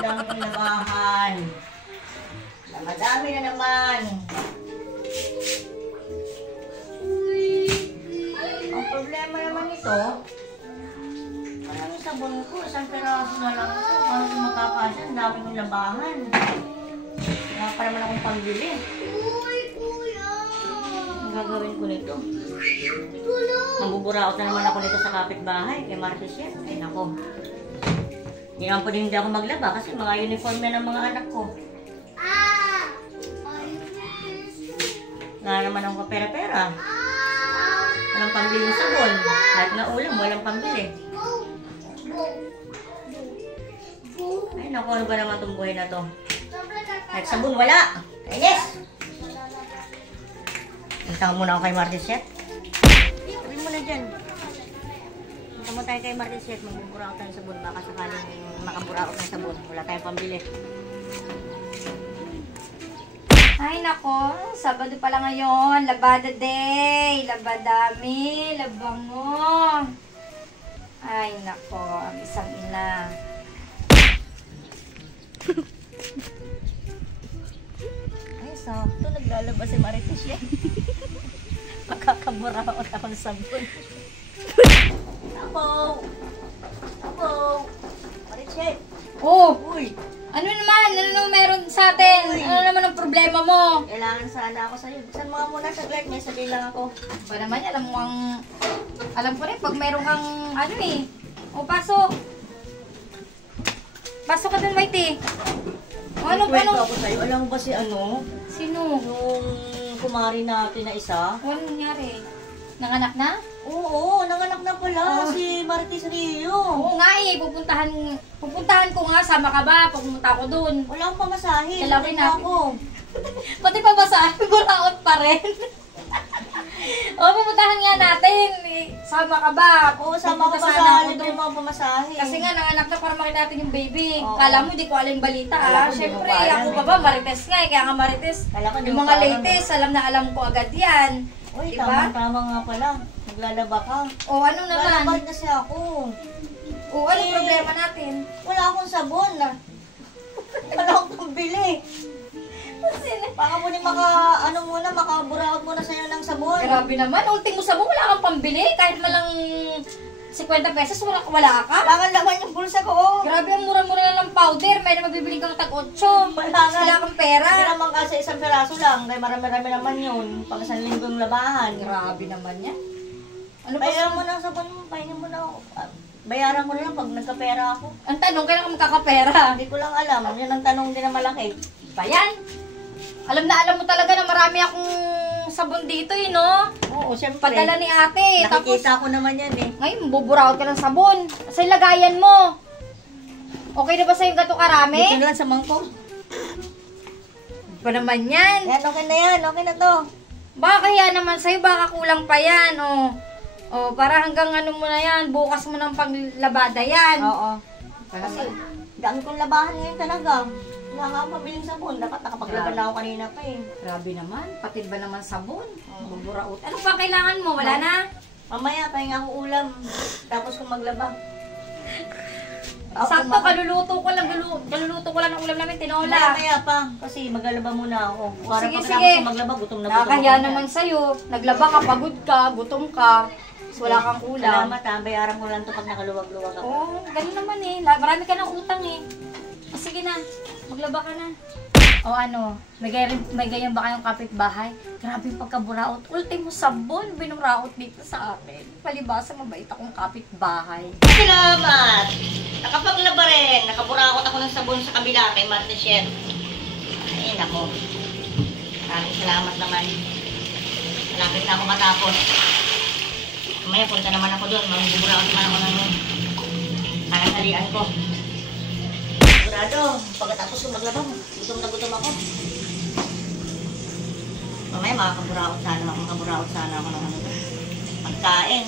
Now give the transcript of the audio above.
dami kong labahan. Madami na naman. Ang problema naman ito, maraming sabon ko, isang peraso na lang ito. Paano kung makakasya, ang dami kong labahan. Wala pa naman akong pambili. Ang gagawin ko nito. Mabuburaot na naman ako nito sa kapitbahay kay Martes yan. Ay nako. Hindi naman po hindi ako maglaba kasi mga uniform na ng mga anak ko. Nga naman ang kapera-pera. Walang pambili ng sabon. Kahit na ulam, walang pambili. Ay naku, ano ba naman itong buhay na to? Kahit sabon, wala. Kainis! Punta muna ako kay Martiset. Sabi mo na dyan. Punta mo tayo kay Martiset. Magbuburaot tayo ng sabon. Baka sakaling makaburaot ng sabon. Wala tayong pambili. Ay nako, Sabado pala ngayon. Labada day. Labadami. Labango. Ay nako, ang isang ina. Ay, sakto. Naglalabas si Marites yan. Makakaburaot ako ng sabon. Ako! Ako! Marites! Oh, Uy! ano naman? Ano naman meron sa atin? Uy. Ano naman ang problema mo? Kailangan sana ako sa'yo. Buksan mo nga muna saglit. May sabihin lang ako. Ba naman, alam ko rin, pag meron kang, ano eh. O, pasok. Pasok ka dun, Maite. O, ano? Ako sa'yo. Alam mo ba si ano? Sino? Yung kumari natin na isa? O, ano nangyari? Nanganak na? Oo, nanganak na pala si Martes Rio. Oo nga eh, pupuntahan ko nga, sama ka ba? Pupunta ako dun. Wala akong pamasahe. Lalaki Wala natin. ako. Pati pa ba sa akin, buraot pa rin. O, pupuntahan nga natin. Sama ka ba? Oo, sama ko Pupunta pa sana sa ako libre dun. mga pamasahe. Kasi nga, nanganak na para makita natin yung baby. Oo. Kala mo, di ko alam yung balita. Kala ko, di mo Siyempre, pa alam ako eh. pa ba, Marites nga eh. Kaya nga Marites, Kala ko, di yung mo mga pa alam latest, alam na alam ko agad yan. Uy, Diba? tama nga pala. Naglalaba ka. O, ano naman? Naglalabad kasi ako. O, ano Eh, problema natin? Wala akong sabon. Wala akong pambili. Baka mo ni makaburaot muna sa'yo ng sabon. Grabe naman, ultimo sabon, wala kang pambili. Kahit malang 50 pesos, wala ka. Kailangan laman yung bulsa ko. Oh. Grabe, ang mura-mura na ng powder. May na mabibili kang tag-8. Wala nga. Wala kang pera. Hindi naman kasi isang peraso lang. Dahil marami-rami naman yun. Pang isang linggong labahan. Grabe naman yan. Ano ba? Bayaran mo na ang sabon mo. Pahingin mo na ako. Bayaran ko na lang pag nagkapera ako. Ang tanong, kailan ka magkakapera? Hindi ko lang alam. Yan ang tanong din na malaki. Ba yan? Alam na alam mo talaga na marami akong sabon dito eh, no? Oo, siyempre. Padala ni ate. Nakikita ko naman yan eh. Ngayon, buburaot ka ng sabon. Sa lagayan mo. Okay na ba sa'yo gato karami? Dito lang sa mangkong. Ba naman yan? Yan, okay na yan. Okay na to. Baka kaya naman sa'yo, baka kulang pa yan, oh. Oh, para hanggang ano mo na yan, bukas mo ng paglabada yan. Oo. Kasi, dami kong labahan ngayon talaga. Wala nga akong pabiling sabon. Dapat nakapaglaban na ako kanina pa eh. Grabe naman, patid ba naman sabon? Buburaot. Ano pa kailangan mo? Wala na? Mamaya, pahinga ako ulam. Tapos kung maglaba. Sakto, kaluluto ko lang ng ulam namin, tinola. Mamaya pa. Kasi maglalaba muna ako. Para Sige, pagkatapos sige. ko maglaba, gutom na gutom. Nakakahiya ako. naman sa'yo. Naglaba ka, pagod ka, gutom ka. Tapos wala kang ulam. Salamat ha. Bayaran ko lang to pag nakaluwag-luwag ako. Oo, ganun naman eh. Marami ka ng utang eh. O, sige na, maglaba ka na. O ano, may ganyan ba kayong kapitbahay? Grabe yung pagkaburaot. Ultimo sabon, binuraot dito sa akin. Palibasa, mabait akong kapitbahay. Salamat! Nakapaglaba rin. Nakaburakot ako ng sabon sa kabila kay Martes Chef. Ay, nako. Maraming salamat naman. Malapit na ako matapos. Mamaya punta naman ako doon. Magbuburaot naman ako ng kanasalian ko. Sigurado, pagkatapos ko maglaba, gutom na gutom ako. Mamaya makaburaot sana ako ng pagkain.